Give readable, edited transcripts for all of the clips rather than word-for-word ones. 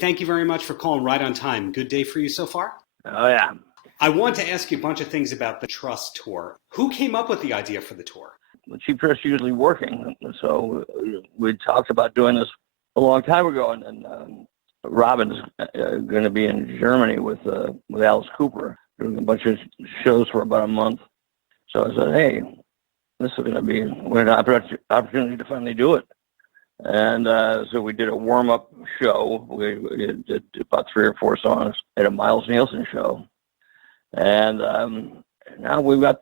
Thank you very much for calling right on time. Good day for you so far? Oh, yeah. I want to ask you a bunch of things about the Trust tour. Who came up with the idea for the tour? The Cheap Trick's usually working, so we talked about doing this a long time ago, and Robin's going to be in Germany with Alice Cooper, doing a bunch of shows for about a month. So I said, hey, this is going to be an opportunity to finally do it. And so we did a warm-up show. We did about 3 or 4 songs at a Miles Nielsen show. And now we've got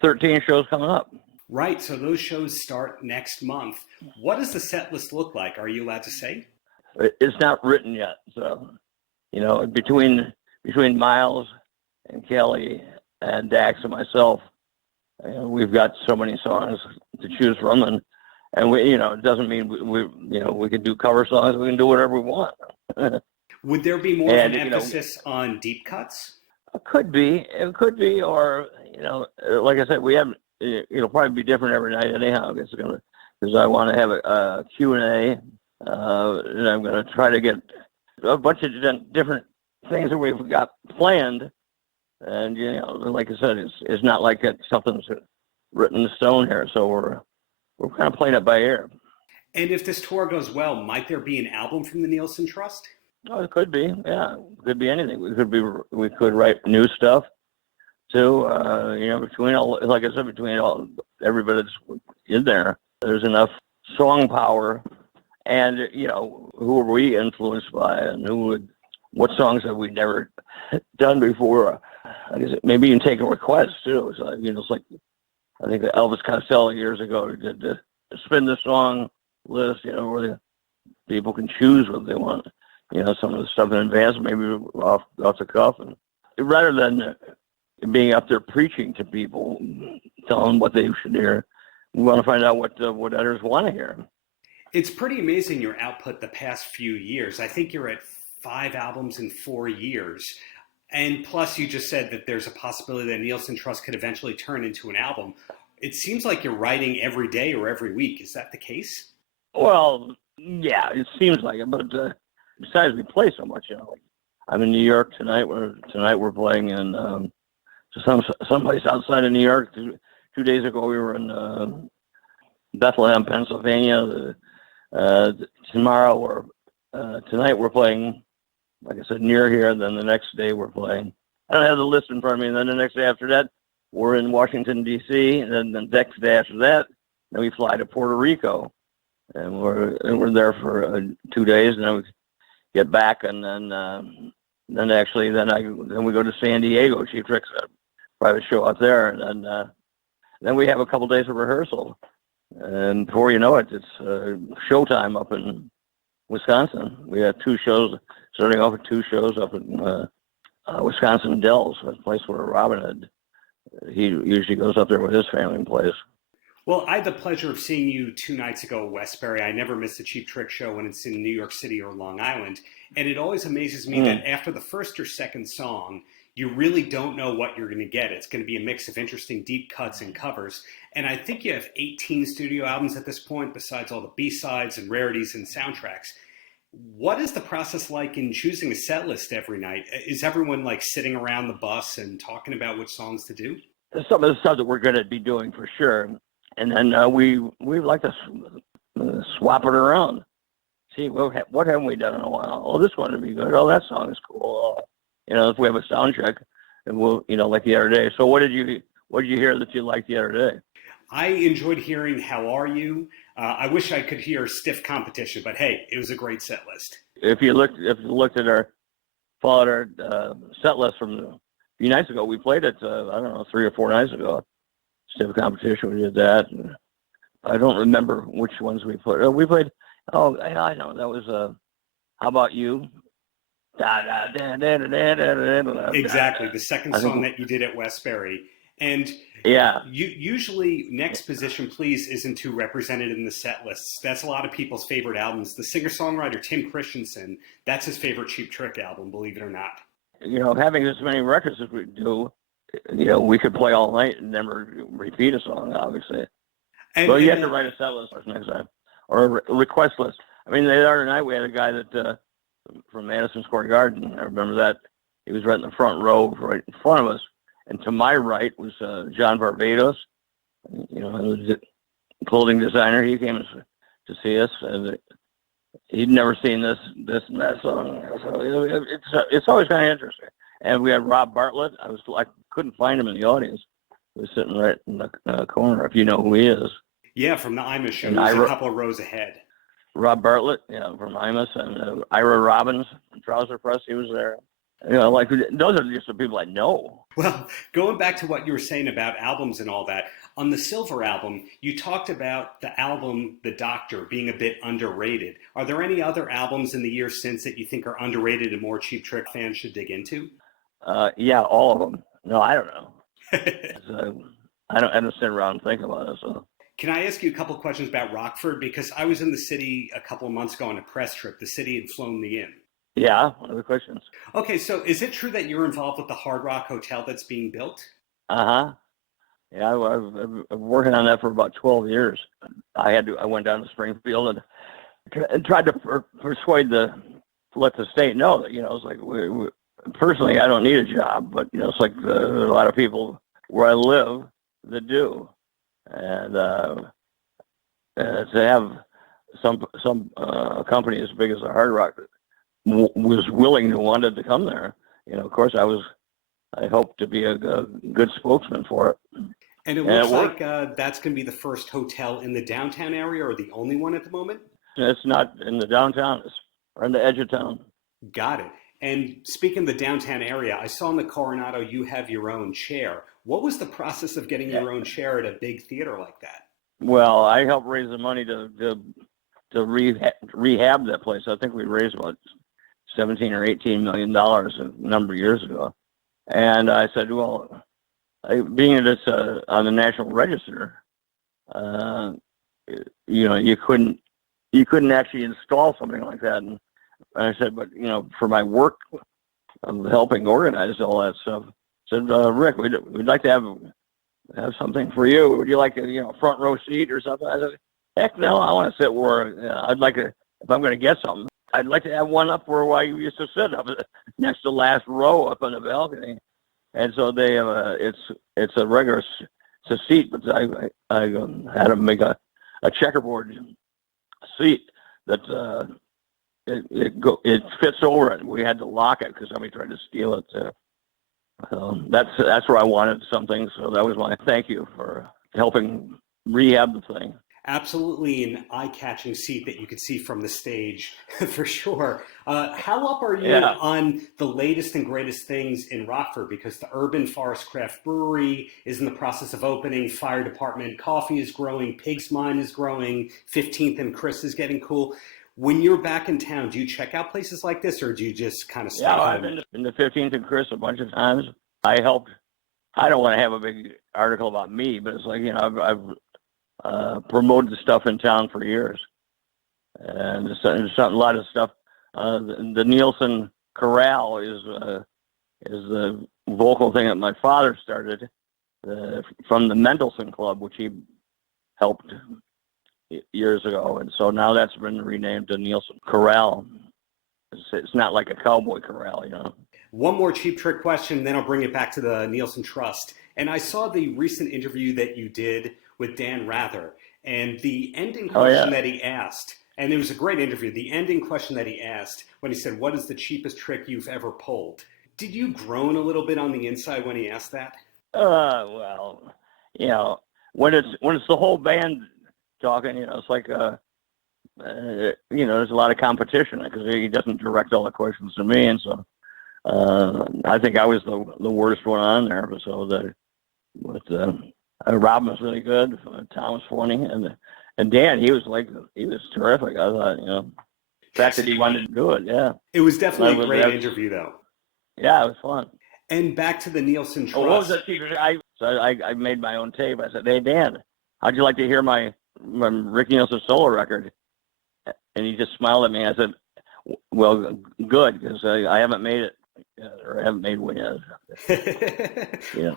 13 shows coming up. Right, so those shows start next month. What does the set list look like? Are you allowed to say? It's not written yet. So, between Miles and Kelly and Dax and myself, we've got so many songs to choose from, and we, it doesn't mean we can do cover songs. We can do whatever we want. Would there be more of an emphasis on deep cuts? It could be, or like I said, we have. It'll probably be different every night anyhow. Because I want to have a Q&A, and I'm going to try to get a bunch of different things that we've got planned. And like I said, it's not like it's something's written in stone here. So we're kind of playing it by ear. And if this tour goes well, might there be an album from the Nielsen Trust? Oh, it could be. Yeah, it could be anything. We could write new stuff too. Between all everybody that's in there, there's enough song power. And who are we influenced by, and what songs have we never done before? I guess maybe even take a request too. So, it's like I think Elvis Costello years ago did the spin the song list, where people can choose what they want. Some of the stuff in advance, maybe off the cuff, and rather than being up there preaching to people, telling them what they should hear, we want to find out what others want to hear. It's pretty amazing your output the past few years. I think you're at 5 albums in 4 years. And plus, you just said that there's a possibility that Nielsen Trust could eventually turn into an album. It seems like you're writing every day or every week. Is that the case? Well, yeah, it seems like it. But besides, we play so much. I'm in New York tonight. We're playing in someplace outside of New York. 2 days ago, we were in Bethlehem, Pennsylvania. Tonight we're playing, like I said, near here. And then the next day we're playing. I don't have the list in front of me. And then the next day after that, we're in Washington, D.C. And then the next day after that, then we fly to Puerto Rico. And we're there for 2 days. And then we get back. And then we go to San Diego. Cheap Trick's a private show out there. And then we have a couple days of rehearsal. And before you know it, it's showtime up in Wisconsin. We had 2 shows, starting off with 2 shows up in Wisconsin Dells, a place where Robin he usually goes up there with his family and plays. Well, I had the pleasure of seeing you 2 nights ago at Westbury. I never miss a Cheap Trick show when it's in New York City or Long Island. And it always amazes me that after the first or second song, you really don't know what you're going to get. It's going to be a mix of interesting deep cuts and covers. And I think you have 18 studio albums at this point, besides all the B-sides and rarities and soundtracks. What is the process like in choosing a set list every night? Is everyone like sitting around the bus and talking about which songs to do? Some of the stuff that we're going to be doing for sure. And then we like to swap it around. See, what haven't we done in a while? Oh, this one would be good. Oh, that song is cool. If we have a sound check, and we'll, like the other day. So what did you hear that you liked the other day? I enjoyed hearing How Are You? I wish I could hear Stiff Competition, but hey, it was a great set list. If you looked at followed our set list from a few nights ago, we played it, 3 or 4 nights ago. Stiff Competition, we did that. And I don't remember which ones we played. We played, I know, that was How About You? Exactly, the second song that you did at Westbury. And yeah, usually Next Position Please isn't too represented in the set lists. That's a lot of people's favorite albums. The singer-songwriter Tim Christensen, that's his favorite Cheap Trick album, believe it or not. Having as many records as we do, we could play all night and never repeat a song, obviously. Well, you have to write a set list next time, or a request list. I mean, the other night we had a guy that from Madison Square Garden. I remember that. He was right in the front row, right in front of us. And to my right was John Barbados, the clothing designer. He came to see us, and he'd never seen this and that song. So it's always kind of interesting. And we had Rob Bartlett. I couldn't find him in the audience. He was sitting right in the corner, if you know who he is. Yeah, from the Imus show. He was a couple of rows ahead. Rob Bartlett, from Imus, and Ira Robbins from Trouser Press. He was there. Those are just the people I know. Well, going back to what you were saying about albums and all that, on the Silver album, you talked about the album The Doctor being a bit underrated. Are there any other albums in the years since that you think are underrated and more Cheap Trick fans should dig into? Yeah, all of them. No, I don't know. I don't sit around and think about it. So. Can I ask you a couple of questions about Rockford? Because I was in the city a couple of months ago on a press trip. The city had flown me in. Yeah, other questions. Okay, so is it true that you're involved with the Hard Rock Hotel that's being built? Uh-huh. Yeah, I've been working on that for about 12 years. I went down to Springfield and tried to persuade let the state know that, it's like, personally, I don't need a job, but, it's like a lot of people where I live that do. And to have some company as big as the Hard Rock was wanted to come there. Of course, I hope to be a good spokesman for it. And it looks like that's going to be the first hotel in the downtown area, or the only one at the moment? It's not in the downtown. It's on the edge of town. Got it. And speaking of the downtown area, I saw in the Coronado you have your own chair. What was the process of getting your own chair at a big theater like that? Well, I helped raise the money to rehab that place. I think we raised about $17 or $18 million a number of years ago. And I said, well, being that it's on the National Register, you couldn't actually install something like that. And I said, but for my work of helping organize all that stuff, I said, Rick, we'd like to have something for you. Would you like a front row seat or something? I said, heck no, I want to sit where I'd like to. If I'm going to get something, I'd like to have one up where I used to sit up next to the last row up on the balcony. And so they have it's a regular seat, but I had them make a checkerboard seat that it fits over it. We had to lock it because somebody tried to steal it. So that's where I wanted something. So that was my thank you for helping rehab the thing. Absolutely an eye-catching seat that you could see from the stage, for sure. How up are you on the latest and greatest things in Rockford? Because the Urban Forest Craft Brewery is in the process of opening, Fire Department Coffee is growing, Pig's Mind is growing, 15th and Chris is getting cool. When you're back in town, do you check out places like this, or do you just kind of stay home? I've been to 15th and Chris a bunch of times. I helped. I don't want to have a big article about me, but it's like, I've promoted the stuff in town for years, and there's a lot of stuff. The Nielsen Chorale is the vocal thing that my father started from the Mendelssohn Club, which he helped years ago, and so now that's been renamed the Nielsen Chorale. It's not like a cowboy chorale, One more Cheap Trick question, then I'll bring it back to the Nielsen Trust. And I saw the recent interview that you did with Dan Rather, and the ending question that he asked, and it was a great interview, the ending question that he asked when he said, what is the cheapest trick you've ever pulled? Did you groan a little bit on the inside when he asked that? Well, when it's the whole band talking, it's like, there's a lot of competition because he doesn't direct all the questions to me. And so I think I was the worst one on there. Rob was really good. Tom was funny. And Dan, he was terrific. I thought, the fact that he wanted to do it. Yeah. It was definitely a great interview though. Yeah, it was fun. And back to the Nielsen Trust. What was that secret? I made my own tape. I said, hey, Dan, how'd you like to hear my Rick Nielsen solo record? And he just smiled at me. I said, well, good, because I haven't made it yet, or I haven't made one yet. Yeah.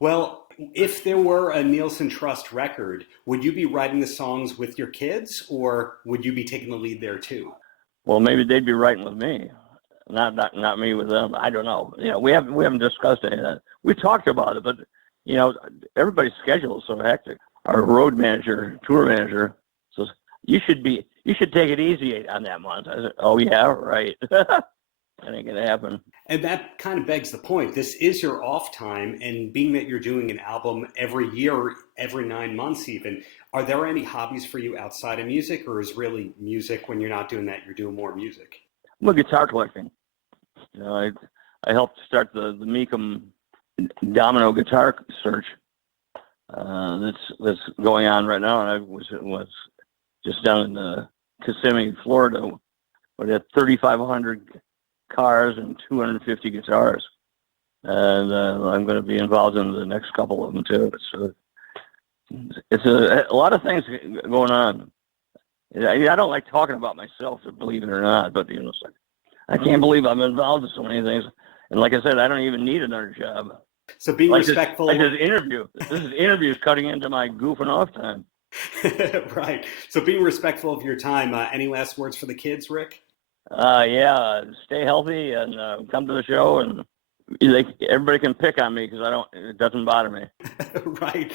Well, if there were a Nielsen Trust record, would you be writing the songs with your kids, or would you be taking the lead there too? Well, maybe they'd be writing with me, not me with them. I don't know. We haven't discussed any of that. We talked about it, but everybody's schedule is so hectic. Our road manager, tour manager, says you should take it easy on that month. I said, oh yeah, right. That ain't gonna happen. And that kind of begs the point. This is your off time, and being that you're doing an album every year, every 9 months even, are there any hobbies for you outside of music, or is really music, when you're not doing that, you're doing more music? Well, guitar collecting. I helped start the Meekum Domino guitar search that's going on right now, and I was just down in Kissimmee, Florida. We had 3,500 cars and 250 guitars, and I'm going to be involved in the next couple of them too. So it's a lot of things going on. I don't like talking about myself, believe it or not, but it's like, I can't believe I'm involved in so many things. And like I said, I don't even need another job. So being respectful. Like this interview. This interview is cutting into my goofing off time. Right. So being respectful of your time. Any last words for the kids, Rick? Yeah. Stay healthy and come to the show, and everybody can pick on me because it doesn't bother me. Right.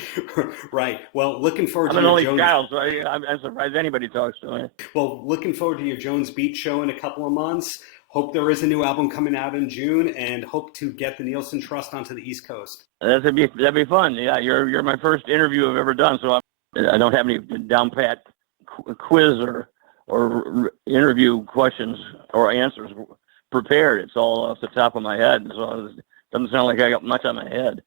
Right. Well, looking forward to I'm an only Jones... child, so I'm surprised anybody talks to me. Well, looking forward to your Jones Beach show in a couple of months. Hope there is a new album coming out in June, and hope to get the Nielsen Trust onto the East Coast. That'd be fun. Yeah, you're my first interview I've ever done, so I don't have any down pat quiz or interview questions or answers prepared. It's all off the top of my head, so it doesn't sound like I got much on my head.